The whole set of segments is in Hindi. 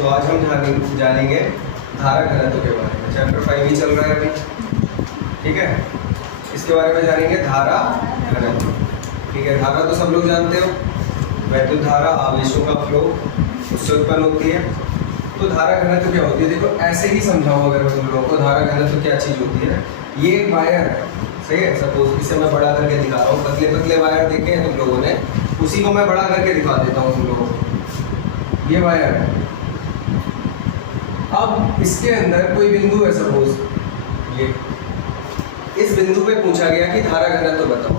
तो आज हम जानेंगे धारा घनत्व के बारे में। चैप्टर 5 ही चल रहा है अभी, ठीक है। इसके बारे में जानेंगे धारा घनत्व, ठीक है। धारा तो सब लोग जानते हो, वैद्युत धारा आवेशों का फ्लो उससे उत्पन्न होती है। तो धारा घनत्व क्या होती है, देखो ऐसे ही समझाऊं अगर मैं तुम लोगों को धारा घनत्व क्या चीज़ होती है। ये एक वायर है, सही है। सपोज इसे मैं बड़ा करके दिखा रहा हूँ, पतले पतले वायर देखे हैं तुम लोगों ने, उसी को मैं बड़ा करके दिखा देता हूँ तुम लोगों को। ये वायर है, अब इसके अंदर कोई बिंदु है, सपोज ये, इस बिंदु पे पूछा गया कि धारा घनत्व बताओ।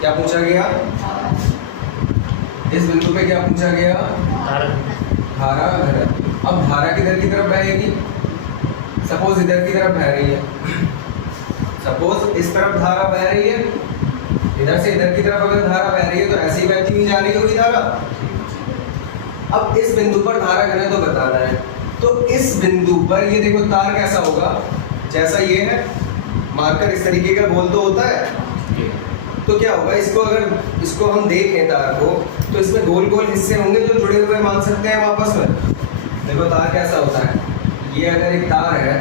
क्या पूछा गया, इस बिंदु पे क्या पूछा गया, धारा घनत्व। अब धारा किधर की तरफ बहेगी, सपोज इधर की तरफ बह रही है, सपोज इस तरफ धारा बह रही है, इधर से इधर की तरफ अगर धारा बह रही है तो ऐसे ही बहती हुई जा रही होगी धारा। अब इस बिंदु पर धारा घनत्व तो बताना है, तो इस बिंदु पर ये देखो तार कैसा होगा, जैसा ये है मार्कर इस तरीके का गोल तो होता है। तो क्या होगा, इसको हम देखें तार को, तो इसमें गोल गोल हिस्से होंगे जो जुड़े हुए मान सकते हैं आपस में। देखो तार कैसा होता है, ये अगर एक तार है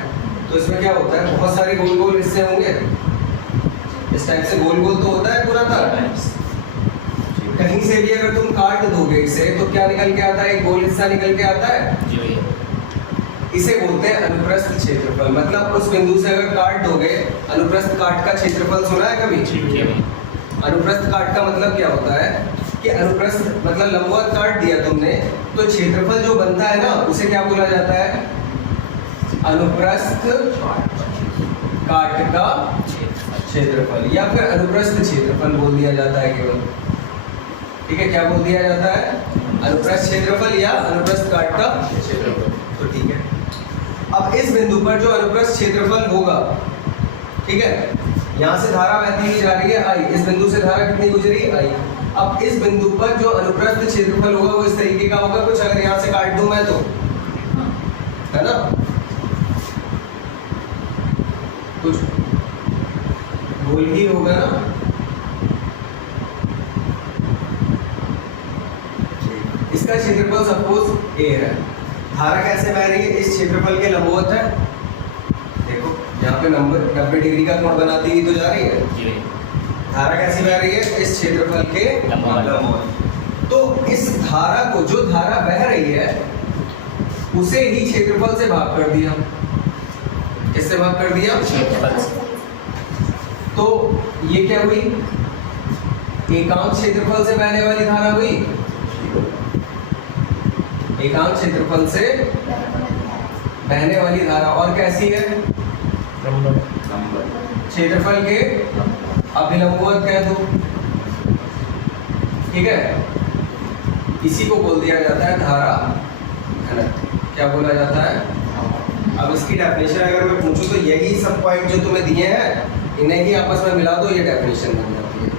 तो इसमें क्या होता है, बहुत सारे गोल गोल हिस्से होंगे। इस टाइप से गोल गोल तो होता है पूरा तार। कहीं से भी अगर तुम काट दोगे इसे तो क्या निकल के आता है, एक गोल हिस्सा निकल के आता है। इसे बोलते हैं अनुप्रस्थ क्षेत्रफल। मतलब उस बिंदु से अगर काट दोगे, अनुप्रस्थ काट का क्षेत्रफल सुना है कभी? अनुप्रस्थ काट का मतलब क्या होता है कि अनुप्रस्थ मतलब लंबवत काट दिया तुमने, तो क्षेत्रफल जो बनता है ना उसे क्या बोला जाता है, अनुप्रस्थ काट का क्षेत्रफल, या फिर अनुप्रस्थ क्षेत्रफल बोल दिया जाता है केवल, ठीक है। क्या बोल दिया जाता है, अनुप्रस्थ क्षेत्रफल या अनुप्रस्थ काट का क्षेत्रफल। तो ठीक है, अब इस बिंदु पर जो अनुप्रस्थ क्षेत्रफल होगा, ठीक है, यहाँ से धारा बहती हुई जा रही है आई, इस बिंदु से धारा कितनी गुजरी, आई। अब इस बिंदु पर जो अनुप्रस्थ क्षेत्रफल होगा वो इस तरीके का होगा कुछ, अगर यहाँ से काट दूं मैं तो, है ना, कुछ गोल ही होगा ना। इसका क्षेत्रफल सपोज ए है, धारा कैसे बह रही है, इस क्षेत्रफल के लंबवत है। देखो यहाँ पे 90 डिग्री का कोण बनाती हुई तो जा रही है। धारा कैसी बह रही है, इस क्षेत्रफल के लंबवत। तो इस धारा को, जो धारा बह रही है उसे ही क्षेत्रफल से भाग कर दिया। किससे भाग कर दिया, क्षेत्रफल से। तो ये क्या हुई, एकांक क्षेत्रफल से बहने वाली धारा हुई, एकांक क्षेत्रफल से बहने वाली धारा। और कैसी है, क्षेत्रफल के अभिलंबवत कह दो, ठीक है। इसी को बोल दिया जाता है धारा घनत्व। क्या बोला जाता है, अब इसकी डेफिनेशन अगर मैं पूछूं तो यही सब पॉइंट जो तुम्हें दिए हैं इन्हें ही आपस में मिला दो, ये डेफिनेशन बन जाती है।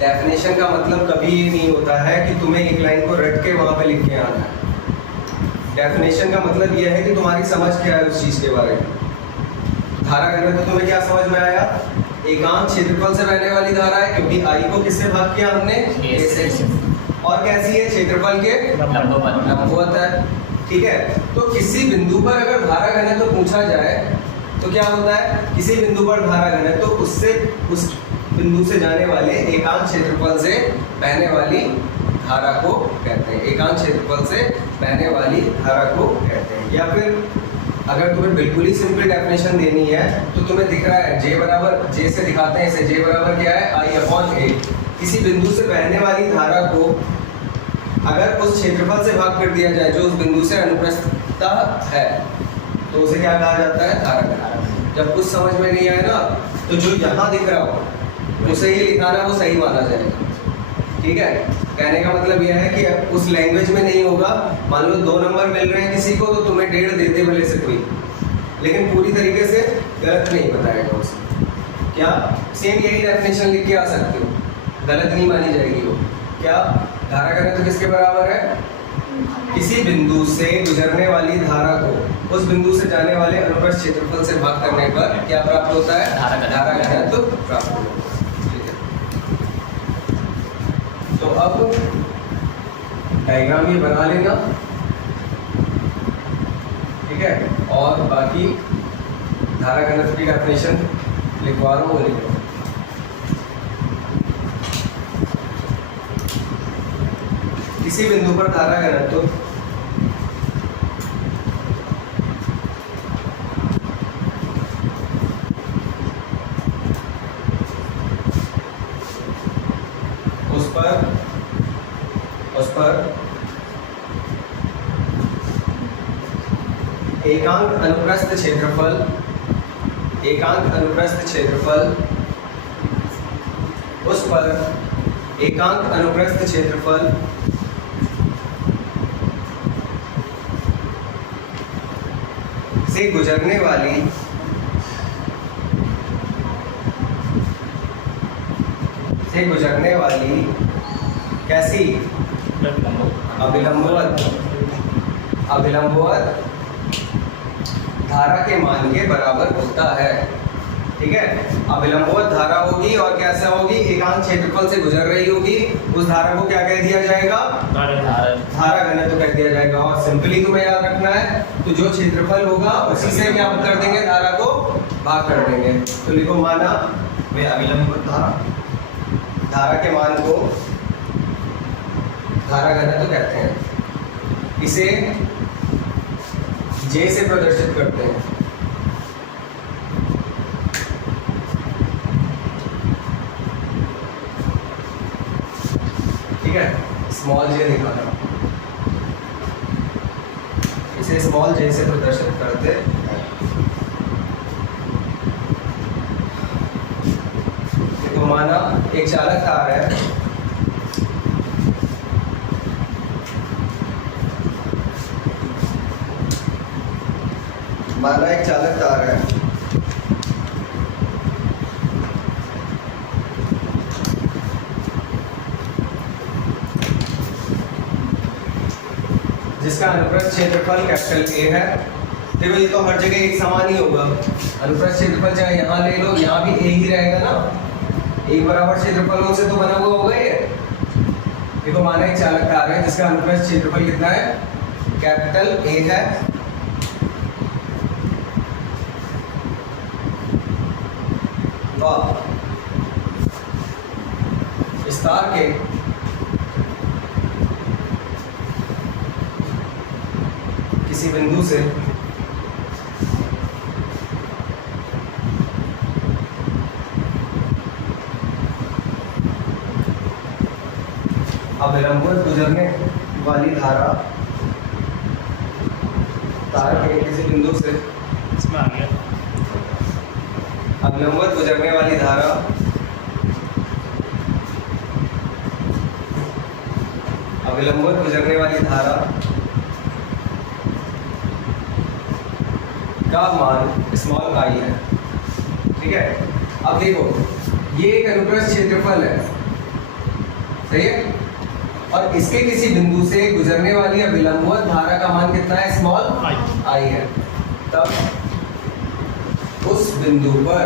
डेफिनेशन का मतलब कभी ये नहीं होता है कि तुम्हें एक लाइन को रट के वहां पे लिख के आना है। डेफिनेशन का मतलब यह है कि तुम्हारी समझ क्या है उस चीज के बारे में। धारा घनत्व तो तुम्हें क्या समझ में आया, एकांक क्षेत्रफल से बहने वाली धारा है, क्योंकि आई को किससे भाग किया हमने, ए से। और कैसी है, क्षेत्रफल के लंबवत है, ठीक है। तो किसी बिंदु पर अगर धारा घनत्व तो पूछा जाए तो क्या होता है, किसी बिंदु पर धारा घनत्व तो उससे, उस बिंदु से जाने वाले एकांक क्षेत्रफल से बहने वाली धारा को कहते हैं, एकांक क्षेत्रफल से बहने वाली धारा को कहते हैं। या फिर अगर तुम्हें बिल्कुल ही सिंपल डेफिनेशन देनी है तो तुम्हें दिख रहा है J बराबर, J से दिखाते हैं इसे, J बराबर क्या है, I/A। किसी बिंदु से बहने वाली धारा को अगर उस क्षेत्रफल से भाग कर दिया जाए जो उस बिंदु से अनुप्रस्थता है, तो उसे क्या कहा जाता है, धारा घनत्व। जब कुछ समझ में नहीं आए ना तो जो यहाँ दिख रहा हो उसे ही लिखाना, वो सही माना जाएगा, ठीक है। कहने का मतलब यह है कि उस लैंग्वेज में नहीं होगा। मान लो 2 नंबर मिल रहे हैं किसी को तो तुम्हें 1.5 देते भले से कोई, लेकिन पूरी तरीके से गलत नहीं बताएगा उसे। क्या सेम यही डेफिनेशन लिख के आ सकते हो, गलत नहीं मानी जाएगी वो। क्या धारा घनत्व तो किसके बराबर है, किसी बिंदु से गुजरने वाली धारा को उस बिंदु से जाने वाले अनुप्रस्थ क्षेत्रफल से भाग करने पर क्या प्राप्त होता है, धारा घनत्व प्राप्त होता है। तो अब डायग्राम ये बना लेना। ठीक है। और बाकी धारा घनत्व की डेफिनेशन लिखवा रहा हूँ, वो लिख लो। किसी बिंदु पर धारा घनत्व उस पर एकांक अनुप्रस्थ क्षेत्रफल उस पर एकांक अनुप्रस्थ क्षेत्रफल से गुजरने वाली कैसी अभिलंबवत धारा के मान के बराबर होता है। ठीक है, अभिलंबवत धारा होगी और कैसा होगी, एकांक क्षेत्रफल से गुजर रही होगी। उस धारा को क्या कह दिया जाएगा, धारा घनत्व कह दिया जाएगा। और सिंपली तुम्हें याद रखना है, तो जो क्षेत्रफल होगा उसी से क्या कर देंगे, धारा को भाग कर देंगे। तो लिखो, माना वे अभिलंबवत धारा के मान को धारा घनत्व कहते हैं। इसे J से प्रदर्शित करते हैं। ठीक है, स्मॉल j दिखा रहा हूं, इसे स्मॉल j से प्रदर्शित करते हैं। देखो, माना एक चालक तार है, माना एक चालक तार है, जिसका अनुप्रस्थ क्षेत्रफल कैपिटल A है। देखो, ये तो हर जगह एक समान ही होगा। अनुप्रस्थ क्षेत्रफल चाहे यहाँ ले लो, यहाँ भी A ही रहेगा ना, एक बराबर क्षेत्रफलों से तो बना हुआ होगा ये। देखो, माना एक चालक तार है जिसका अनुप्रस्थ क्षेत्रफल कितना है, कैपिटल A है। इस तार के किसी बिंदु से अभिलंबवत गुजरने वाली धारा, तार के किसी बिंदु से इसमें आ गया अभिलंबवत गुजरने वाली धारा का मान स्मॉल I है। ठीक है, अब देखो, ये एक अनुप्रस्थ क्षेत्रफल है, सही है, और इसके किसी बिंदु से गुजरने वाली अभिलंबवत धारा का मान कितना है, स्मॉल I है। तब उस बिंदु पर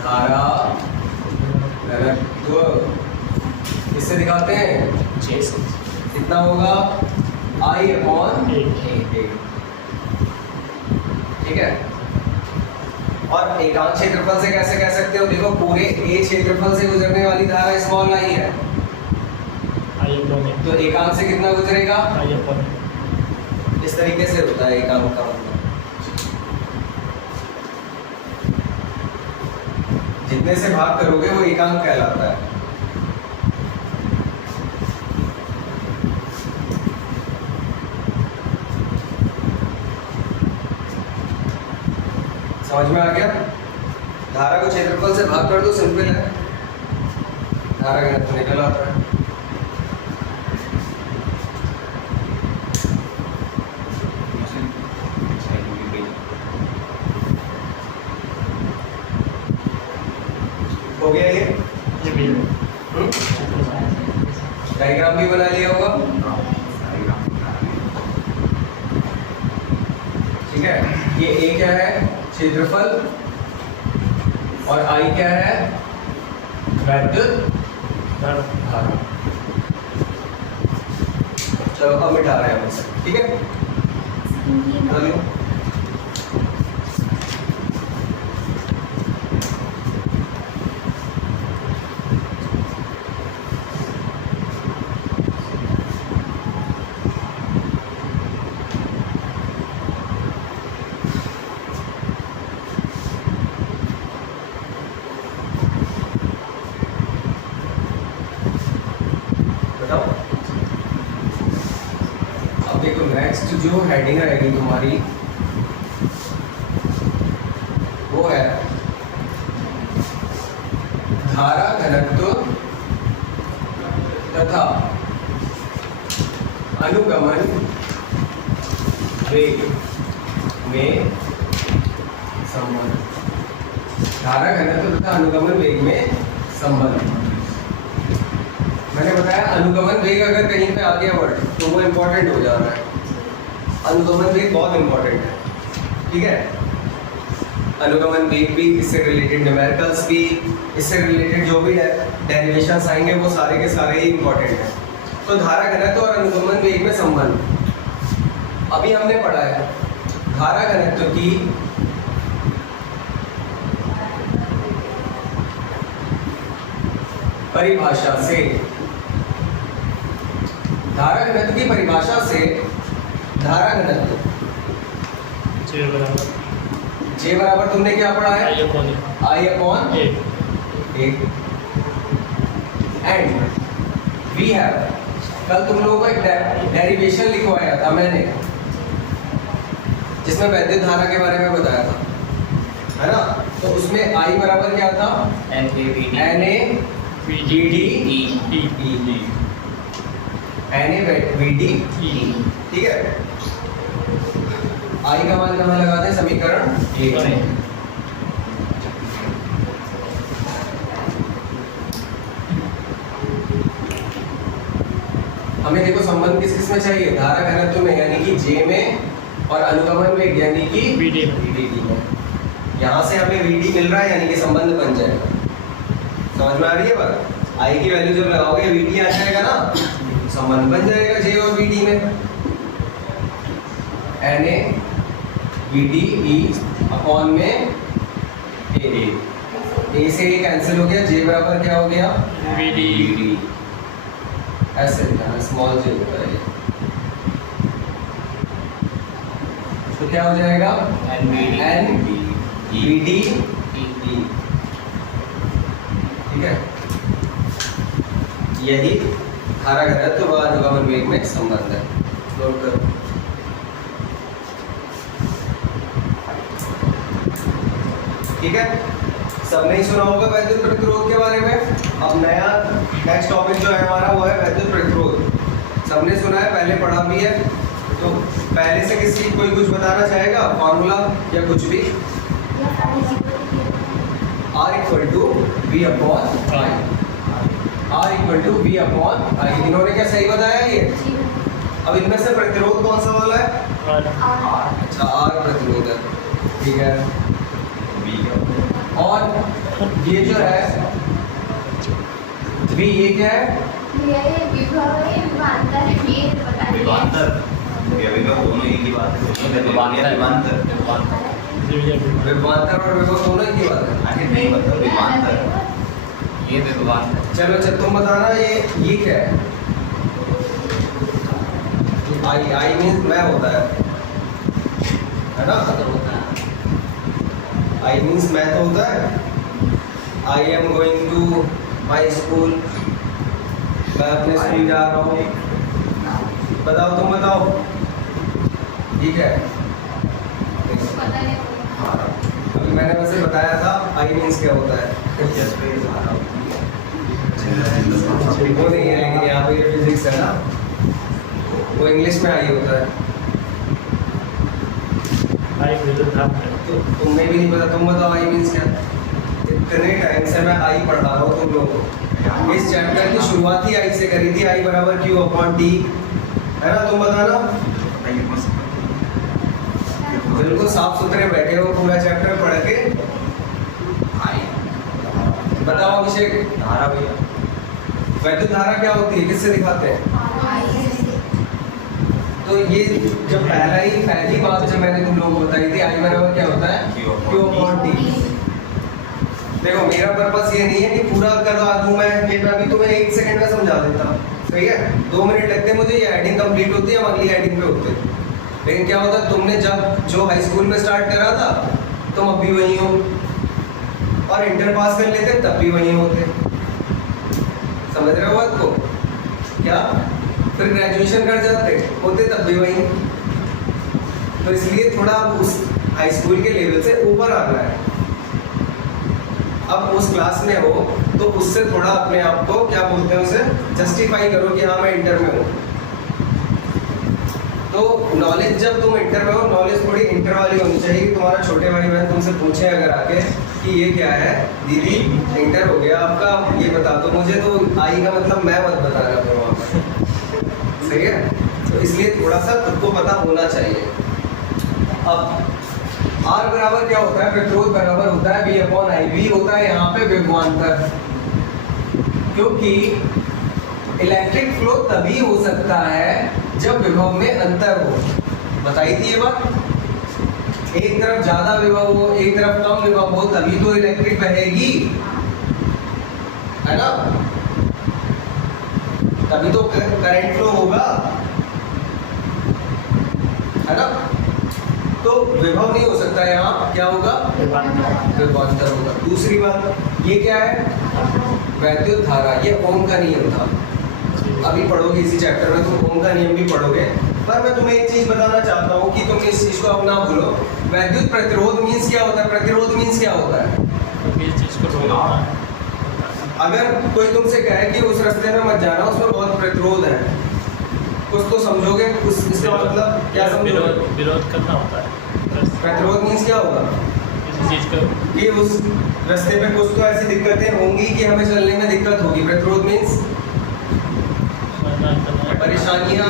धारा घनत्व किससे दिखाते हैं, कितना होगा, I/A। ठीक है, और एकांक क्षेत्रफल से कैसे कह सकते हो, देखो, पूरे A क्षेत्रफल से गुजरने वाली धारा स्मॉल I है, तो एकांक से कितना गुजरेगा, इस तरीके से होता है एकांक का मतलब। जितने से भाग करोगे वो एकांक कहलाता है। समझ में आ गया, धारा को क्षेत्रफल से भाग कर दो, सिंपल है, धारा घनत्व निकल आता है। हो गया ये डायग्राम भी बना लिया होगा। ठीक है, ये A क्या है, क्षेत्रफल, और I क्या है, वैद्युत धारा। चलो अब मिटा रहे हैं हम इसे, ठीक है। चलो नेक्स्ट जो हेडिंग रहेगी तुम्हारी वो है धारा घनत्व तथा अनुगमन वेग में संबंध। धारा घनत्व तथा अनुगमन वेग में संबंध। मैंने बताया अनुगमन वेग अगर कहीं पे आ गया वर्ड तो वो इंपॉर्टेंट हो जा रहा है। अनुगमन वेग बहुत इंपॉर्टेंट है, ठीक है। अनुगमन वेग भी, इससे रिलेटेड न्यूमेरिकल्स भी, इससे रिलेटेड जो भी डेरिवेशंस आएंगे वो सारे के सारे ही इंपॉर्टेंट हैं। तो धारा घनत्व और अनुगमन वेग में संबंध अभी हमने पढ़ा है। धारा घनत्व की परिभाषा से, धारा घनत्व की परिभाषा से धारा घनत्व J बराबर तुमने क्या पढ़ा है? I upon A and we have, कल तुम लोगों को एक डेरिवेशन लिखवाया था मैंने जिसमें वैद्युत धारा के बारे में बताया था, है ना। तो उसमें I बराबर क्या था? NA VD ठीक है। I का मान कहाँ लगाते हैं? समीकरण 1 में। हमें देखो संबंध किस किस में चाहिए? धारा घनत्व में यानी कि J में, और अनुगमन में यानी कि VD में। यहाँ से हमें VD मिल रहा है यानी कि संबंध बन जाएगा। समझ में आ रही है बात? I की वैल्यू जब लगाओगे VD आ जाएगा ना, संबंध बन जाएगा J और VD में। NA VD E अपॉन में A से A कैंसिल हो गया, J बराबर क्या हो गया? VD। ऐसे लिखना, स्मॉल J होता है। तो क्या हो जाएगा? NVD E, ठीक है। यही धारा घनत्व व अनुगमन वेग में संबंध है। नोट करो। ठीक है, सबने ही सुना होगा वैद्युत प्रतिरोध के बारे में। अब नया नेक्स्ट टॉपिक जो है हमारा वो है वैद्युत प्रतिरोध। सबने सुना है, पहले पढ़ा भी है। तो पहले से किसी कोई कुछ बताना चाहेगा फॉर्मूला या कुछ भी? R equal to V upon I। R equal to V upon I। इन्होंने क्या सही बताया ये? अब इनमें से प्रतिरोध कौन सा वाला है? अच्छा, R प्रतिरोध है, ठीक है। और ये जो है V, ये क्या है? विभवांतर। दोनों एक ही बात है। विभवांतर और विभव दोनों एक ही बात है। नहीं, मतलब विभवांतर, ये विभवांतर। चलो अच्छा, तुम बताना ये क्या है? I मीन्स मैं होता है ना? I मीन्स मैं तो होता है। I am going to my school। मैं अपने स्कूल जा रहा हूँ। बताओ, तुम बताओ, ठीक है। अभी मैंने वैसे बताया था I मीन्स क्या होता है। वो नहीं है, लेकिन यहाँ पे ये फिजिक्स है ना, वो इंग्लिश में आई होता है। तो तुम्हें भी नहीं पता, तुम बताओ I मीन्स क्या? इतने टाइम से मैं I पढ़ा रहा हूँ तुम लोगों को। इस चैप्टर की शुरुआत ही I से करी थी। I बराबर Q अपॉन T, है ना? तुम बताना। बिल्कुल साफ सुथरे बैठे हो, पूरा चैप्टर पढ़ के। बताओ अभिषेक। धारा भैया, वैद्युत धारा क्या होती है? किससे दिखाते हैं? तो ये जब पहली बात जब मैंने तुम लोगों को बताई थी, आई बराबर क्या होता है, Q अपॉन T। देखो मेरा पर्पस ये नहीं है कि पूरा करवा दूं मैं, ये मैं भी तुम्हें 1 सेकंड में समझा देता, सही है। 2 मिनट लगते मुझे, ये हेडिंग कंप्लीट होती है, हम अगली हेडिंग पे होते हैं। लेकिन क्या होता है, तुमने जब जो हाई स्कूल में स्टार्ट करा था तुम अब भी वही हो, और इंटर पास कर लेते तब भी वही होते। समझ रहे हो बात को? क्या फिर ग्रेजुएशन कर जाते होते तब भी वही। तो इसलिए थोड़ा उस हाई स्कूल के लेवल से ऊपर आना है। अब उस क्लास में हो तो उससे थोड़ा अपने आप को क्या बोलते हैं, उसे जस्टिफाई करो कि हाँ मैं इंटर में हूँ। तो नॉलेज जब तुम इंटर में हो, नॉलेज थोड़ी इंटर वाली होनी चाहिए कि तुम्हारा छोटे भाई बहन तुमसे पूछे अगर आके कि ये क्या है दीदी इंटर हो गया आपका, ये बता दो मुझे, तो आई का मतलब मैं मत बताना फिर वहाँ पर, सही है। तो इसलिए थोड़ा सा खुद को पता होना चाहिए। अब R बराबर क्या होता है, प्रतिरोध बराबर होता है V अपॉन I। V होता है यहाँ पे विभवांतर, क्योंकि इलेक्ट्रिक फ्लो तभी हो सकता है जब विभव में अंतर हो। बताई थी ये बात, एक तरफ ज्यादा विभव हो एक तरफ कम विभव हो तभी तो इलेक्ट्रिक बहेगी, है ना, तभी तो करंट फ्लो होगा, है ना। तो विभव नहीं हो सकता, यहाँ क्या होगा, विभवांतर होगा। दूसरी बात ये क्या है, वैद्युत धारा, ये ओम का नियम था, अभी पढ़ोगे इसी चैप्टर में, तुम ओम का नियम भी पढ़ोगे। पर मैं तुम्हें एक चीज बताना चाहता हूँ कि तुम इस चीज को अब ना भूलो। वैद्युत प्रतिरोध मीन्स क्या होता है, प्रतिरोध मीन्स क्या होता है, अगर कोई तुमसे कहे कि उस रास्ते में मत जाना उसमें बहुत प्रतिरोध है, कुछ तो समझोगे, इसका मतलब क्या समझोगे, विरोध करना होता है। प्रतिरोध मीन्स क्या होगा, किसी चीज का कि उस रास्ते पे कुछ तो ऐसी दिक्कतें होंगी कि हमें चलने में दिक्कत होगी। प्रतिरोध मीन्स परेशानियां,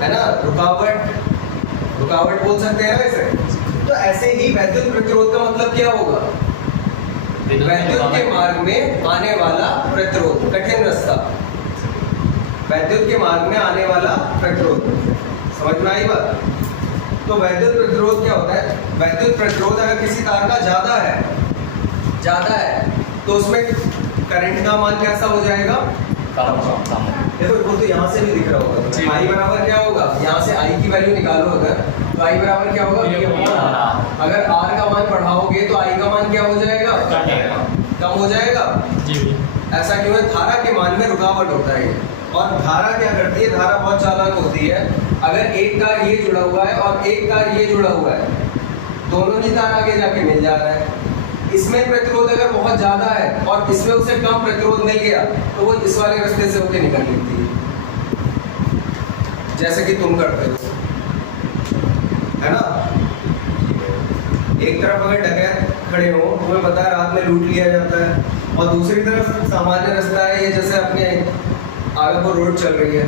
है ना, रुकावट बोल सकते हैं वैसे। तो ऐसे ही वैद्युत प्रतिरोध का मतलब क्या होगा, वैद्युत के मार्ग में आने वाला प्रतिरोध, कठिन रास्ता, वैद्युत के मार्ग में आने वाला प्रतिरोध, समझ में आई बात। तो वैद्युत प्रतिरोध क्या होता है, वैद्युत प्रतिरोध अगर किसी तार का ज्यादा है तो उसमें करंट का मान कैसा हो जाएगा, देखो वो तो यहाँ से भी दिख रहा होगा, आई बराबर क्या होगा, यहाँ से आई की वैल्यू निकालो अगर, तो आई बराबर क्या होगा, अगर आर का मान बढ़ाओगे तो आई का मान क्या हो जाएगा, कम हो जाएगा। जी ऐसा क्यों है, धारा के मान में रुकावट होता है। और धारा क्या करती है, धारा बहुत चालाक होती है। अगर एक तार ये जुड़ा हुआ है और एक तार ये जुड़ा हुआ है, दोनों ही तार आगे जाके मिल जा रहा है। इसमें प्रतिरोध अगर बहुत ज्यादा है और इसमें उसे कम प्रतिरोध मिल गया तो वो इस वाले रास्ते से होकर निकल लेती है, जैसे कि तुम करते हो, है ना। एक तरफ अगर डकैत खड़े हो, तुम्हें पता है रात में लूट लिया जाता है, और दूसरी तरफ सामान्य रास्ता है, ये जैसे अपने आगापुर रोड चल रही है,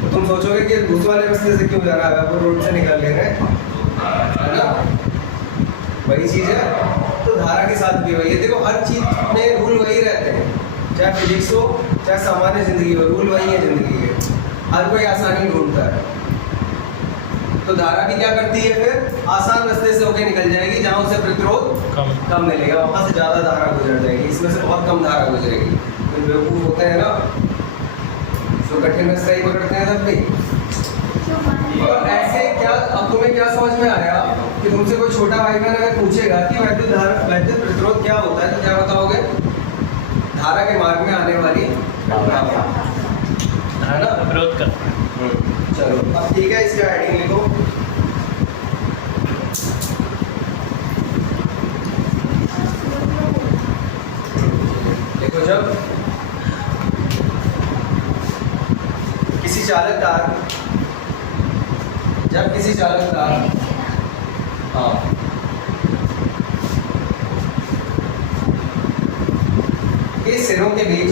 तो तुम सोचोगे कि दूसरे वाले रास्ते से क्यों जा रहा है, आगापुर रोड से निकल ले रहे हैं, है ना, वही चीज है। तो धारा के साथ भी वही है। देखो हर चीज में रूल वही रहते हैं, चाहे फिजिक्स हो चाहे सामान्य जिंदगी हो, रूल वही है जिंदगी के, हर कोई आसानी ढूंढता है। तो धारा भी क्या करती है, फिर आसान रास्ते से होकर निकल जाएगी, जहां उसे प्रतिरोध कम मिलेगा, वहां से ज्यादा धारा गुजर जाएगी, इसमें से बहुत कम धारा गुजरेगी। तो बेवकूफ होते हैं ना, तो कठिन रास्ता ही पकड़ते हैं तब भी। और ऐसे क्या, अब तुम्हें क्या समझ में आया कि तुमसे कोई छोटा भाई बहन अगर पूछेगा कि वैद्युत प्रतिरोध क्या होता है, तो क्या बताओगे, धारा के मार्ग में आने वाली, है ना, विरोध करना। चलो अब ठीक है, इसका हेडिंग लिखो। देखो जब किसी चालक तार हाँ के सिरों के बीच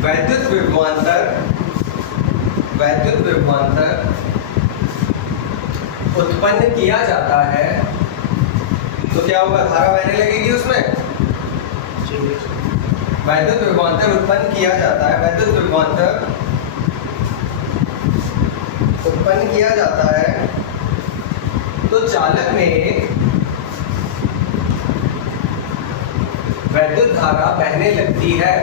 वैद्युत विभवांतर उत्पन्न किया जाता है क्या होगा, धारा बहने लगेगी उसमें, वैद्युत विभवांतर उत्पन्न किया जाता है, वैद्युत विभवांतर उत्पन्न किया जाता है। तो चालक में एक वैद्युत धारा बहने लगती है।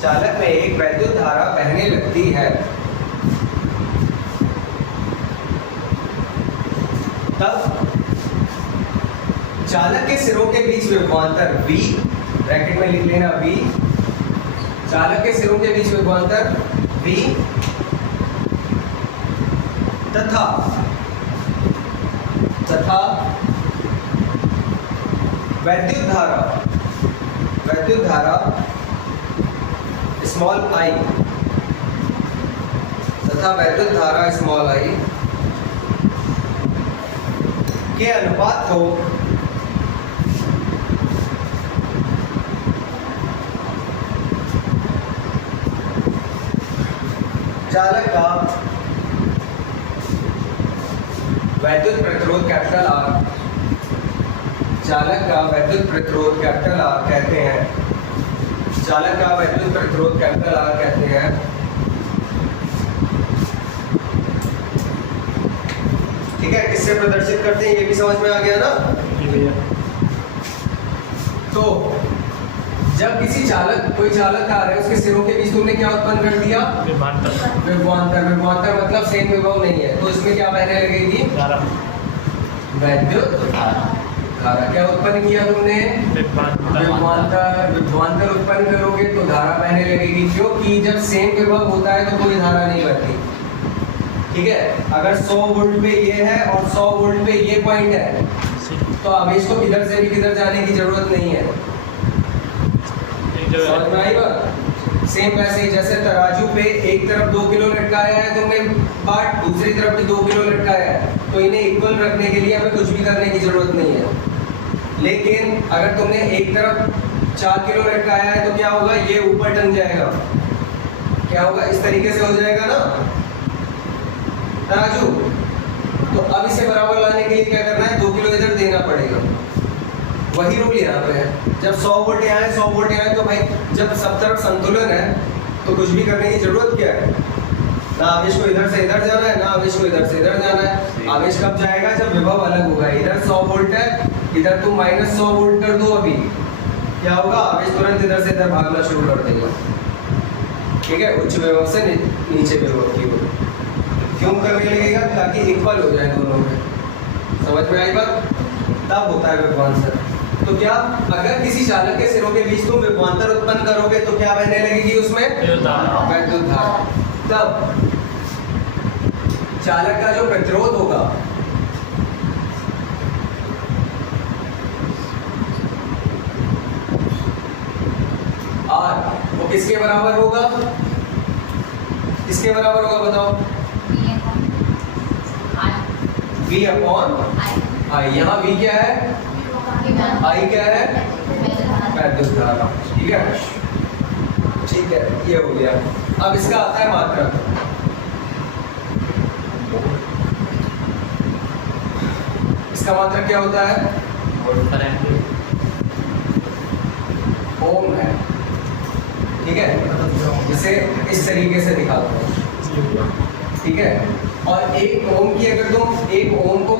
चालक में एक वैद्युत धारा बहने लगती है। तब चालक के सिरों के बीच विभवांतर V, ब्रैकेट में लिख लेना V, चालक के सिरों के बीच विभवांतर V तथा वैद्युत धारा स्मॉल I तथा वैद्युत धारा स्मॉल I के अनुपात को चालक का वैद्युत प्रतिरोध कैपिटल R, चालक का वैद्युत प्रतिरोध कैपिटल R कहते हैं, चालक का वैद्युत प्रतिरोध कैपिटल R कहते हैं। ठीक है, किससे प्रदर्शित करते हैं ये भी समझ में आ गया ना। तो जब किसी कोई चालक कार है, उसके सिरों के बीच तुमने क्या उत्पन्न कर दिया, विभवांतर। विभवांतर मतलब सेम विभव नहीं है, तो इसमें क्या बहने लगेगी, वैद्युत धारा। क्या उत्पन्न किया तुमने, विभवांतर। विभवांतर उत्पन्न करोगे तो धारा बहने लगेगी, क्योंकि जब सेम विभव होता है तो कोई धारा नहीं बहती। ठीक है, अगर 100 वोल्ट पे ये है और 100 वोल्ट पे ये पॉइंट है, तो आवेश को किधर से भी किधर जाने की जरूरत नहीं है। समझ में आई बात। सेम वैसे ही जैसे तराजू पे एक तरफ 2 किलो लटकाया है तुमने पार्ट, दूसरी तरफ भी 2 किलो लटकाया है, तो इन्हें इक्वल रखने के लिए हमें कुछ भी करने की जरूरत नहीं है। लेकिन अगर तुमने एक तरफ 4 किलो लटकाया है तो क्या होगा, ये ऊपर टंग जाएगा। क्या होगा, इस तरीके से हो जाएगा ना तराजू। तो अब इसे बराबर लाने के लिए क्या करना है, 2 किलो इधर देना पड़ेगा। वही रूल यहाँ पे है, जब 100 वोल्ट यहाँ है 100 वोल्ट यहाँ है, तो भाई जब सब तरफ संतुलन है तो कुछ भी करने की जरूरत क्या है, ना आवेश को इधर से इधर जाना है, ना आवेश को इधर से इधर जाना है। आवेश कब जाएगा, जब विभव अलग होगा। इधर 100 वोल्ट है, इधर तुम -100 वोल्ट कर दो, अभी क्या होगा, आवेश तुरंत इधर से इधर भागना शुरू कर देगा। ठीक है, उच्च विभव से नीचे विभव की ओर क्यों करने लगेगा, ताकि इक्वल हो जाए दोनों में। समझ में आई बात। तब होता है विभवांतर। तो क्या, अगर किसी चालक के सिरों के बीच तुम विभवांतर उत्पन्न करोगे तो क्या बहने लगेगी उसमें, वैद्युत धारा। तब चालक का जो प्रतिरोध होगा R, वो किसके बराबर होगा, किसके बराबर होगा बताओ, V अपॉन I। यहाँ V क्या है, I क्या है, वैद्युत धारा। ठीक है, ठीक है, ये हो गया। अब इसका आता है मात्रक। इसका मात्रक क्या होता है, ओम है। ठीक है, जिसे इस तरीके से दिखाता हूँ। ठीक है, और एक ओम की अगर तुम एक ओम को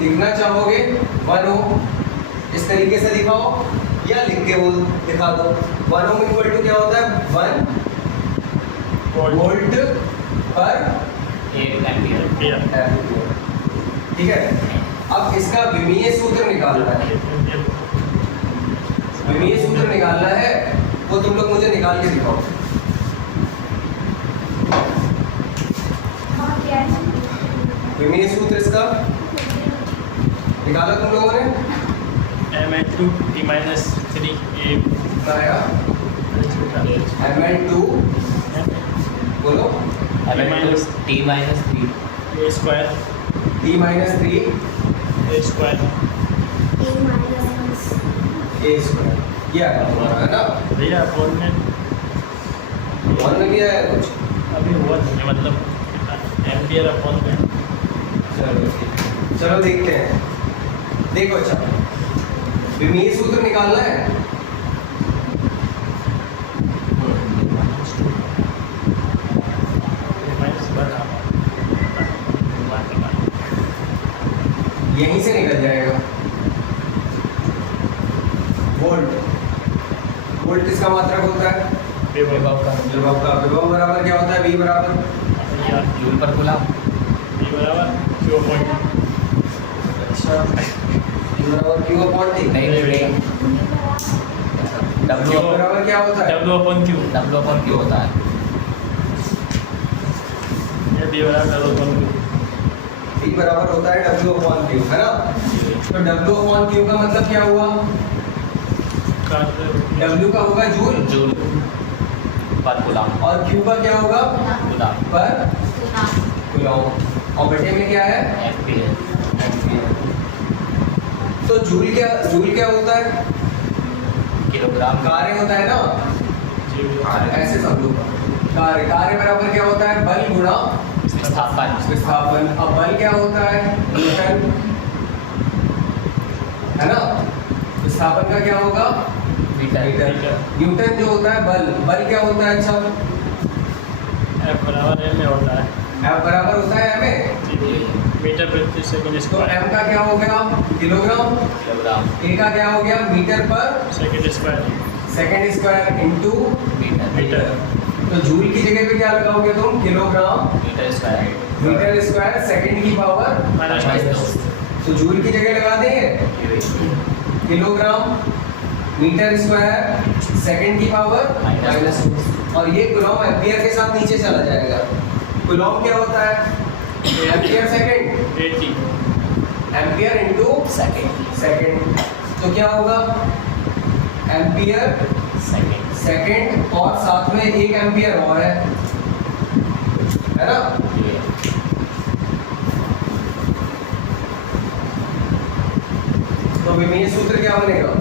लिखना चाहोगे 1 ओम, इस तरीके से दिखाओ या लिख के बोल दिखा दो। 1 ओम इक्वल टू क्या होता है, 1 वोल्ट पर एम्पियर। ठीक है, अब इसका विमीय सूत्र निकालना है। विमीय सूत्र निकालना है, वो तुम लोग मुझे निकाल के दिखाओ। विमीय सूत्र इसका निकाला तुम लोगों ने, Mn2 T-3 A बताया। Mn2 बोलो, T-3 A square T-3 A square A square, ये आया तुम्हारा है ना। भैया फोन में वन में भी आया कुछ, अभी हुआ नहीं, मतलब एम्पियर अपॉन में चलो ठीक, चलो देखते हैं। देखो अच्छा, विमीय सूत्र निकालना है। यहीं से निकल जाएगा। वोल्ट, वोल्ट किसका मात्रक होता है? विभव का विभव का। विभव बराबर क्या होता है? V बराबर जूल पर कूलम। V बराबर Q अपॉन अच्छा V बराबर Q अपॉन T। नहीं, W बराबर क्या होता है? W upon Q। W upon Q होता है। ये V बराबर W अपॉन Q। V बराबर होता है W अपॉन Q, है ना? तो W अपॉन Q का मतलब क्या हुआ? W का होगा जूल जूल पर कूलम। और Q का क्या होगा? Coulomb per coulomb. और बटे में क्या है? एम्पियर। एम्पियर। तो जूल क्या होता है? किलोग्राम। कार्य होता है ना, ऐसे समझो। कार्य बराबर क्या होता है? बल गुणा विस्थापन। विस्थापन। अब बल क्या होता है? न्यूटन, है ना? विस्थापन का क्या होगा? मीटर। न्यूटन जो होता है बल क्या होता है? अच्छा, F बराबर M में होता है। F बराबर होता है m। मीटर प्रति सेकंड तो स्क्वायर। m का क्या हो गया? किलोग्राम। किलोग्राम। a का क्या हो गया? मीटर पर second square. Second square into metre. Metre. तो जूल की जगह पे क्या लगाओगे तुम? Kilogram metre square. Metre square second की पावर। माइनस तो जूल की जगह लगा देंगे किलोग्राम मीटर स्क्वायर सेकंड की पावर -2। और ये कूलम एम्पियर के साथ नीचे चला जाएगा। कूलम क्या होता है? Ampere second. 80 ampere into second. तो क्या होगा? एम्पियर सेकंड और साथ में 1 एम्पियर और है ना? तो विमीय सूत्र क्या बनेगा?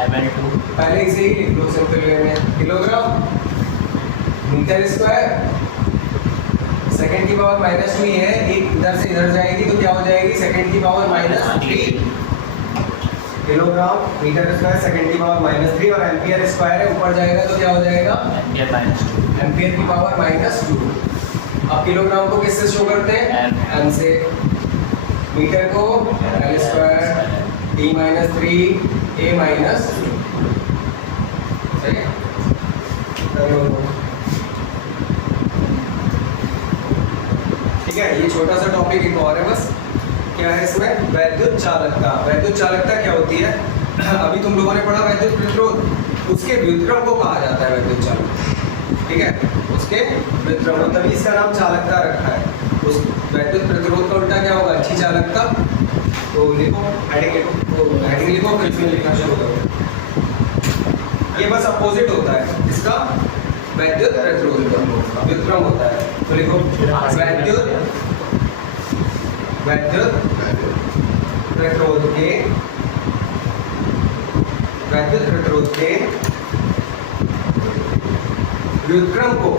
Mn2 पहले इसे ही लिख लो सिंपल वे में। किलोग्राम मीटर स्क्वायर सेकंड की पावर -2 ही है, एक इधर से इधर जाएगी तो क्या हो जाएगी? सेकंड की power -3। Kilogram metre square second की पावर -3 और एम्पियर स्क्वायर है, ऊपर जाएगा तो क्या हो जाएगा? एम्पियर -2। एम्पियर की पावर -2। अब किलोग्राम को किससे शो करते हैं? m से। मीटर को l स्क्वायर t-3 a-2। सही है? ठीक है, ये छोटा सा टॉपिक एक और है बस। क्या है इसमें? वैद्युत चालकता। वैद्युत चालकता क्या होती है? अभी तुम लोगों ने पढ़ा वैद्युत प्रतिरोध, उसके व्युत्क्रम को कहा जाता है वैद्युत चालकता। ठीक है, उसके व्युत्क्रम, तभी इसका नाम चालकता रखा है। उस वैद्युत प्रतिरोध का उल्टा क्या होगा? अच्छी चालकता। तो लिखो, हेडिंग लिखो, फिर इसमें लिखना शुरू करो। ये बस अपोजिट होता है इसका, वैद्युत प्रतिरोध का व्युत्क्रम होता है। तो लिखो वैद्युत प्रतिरोध के व्युत्क्रम को,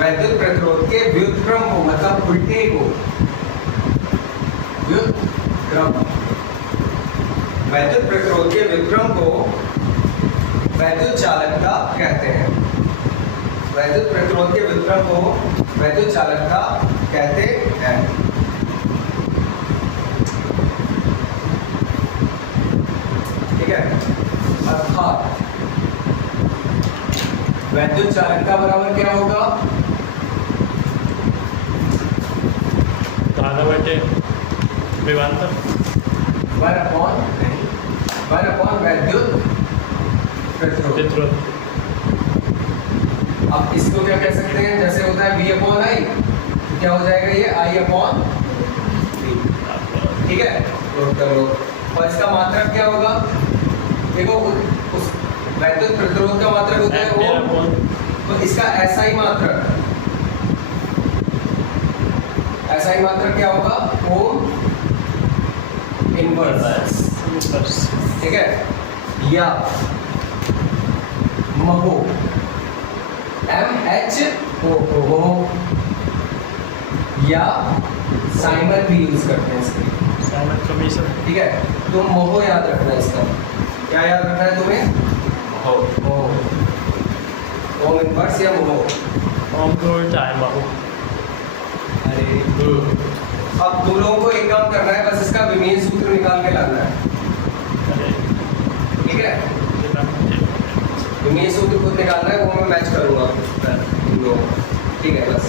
वैद्युत प्रतिरोध के व्युत्क्रम को मतलब उल्टे को व्युत्क्रम, वैद्युत प्रतिरोध के व्युत्क्रम को वैद्युत चालकता कहते हैं। वैद्युत प्रतिरोध के व्युत्क्रम को वैद्युत चालकता कहते हैं। ठीक है, अर्थात वैद्युत चालकता बराबर क्या होगा? आधा बटे विभवांतर 1 अपॉन वैद्युत प्रतिरोध। अब इसको क्या कह सकते हैं? जैसे होता है V अपॉन I, तो क्या हो जाएगा? ये I अपॉन V। ठीक है, नोट कर लो। और इसका मात्रक क्या होगा? देखो, उस वैद्युत प्रतिरोध का मात्रक होता है ओम, तो इसका SI मात्रक, SI मात्रक क्या होगा? Ohm inverse. ठीक है, या महो, MH हो या साइमन भी यूज करते हैं इसके लिए। Simon commission. ठीक है, तो मोहो याद रखना है इसका। क्या याद रखना है तुम्हें? हो मोहो, ओम इनवर्स या मोहो। ओम को उल्टा है बहु। अरे अब तुम लोगों को एक काम करना है, बस इसका विमेय सूत्र निकाल के लाना है। अरे ठीक है, ये बात ठीक है। विमेय सूत्र खुद निकालना है, वो मैं मैच करूंगा इन लोगों को। ठीक है, बस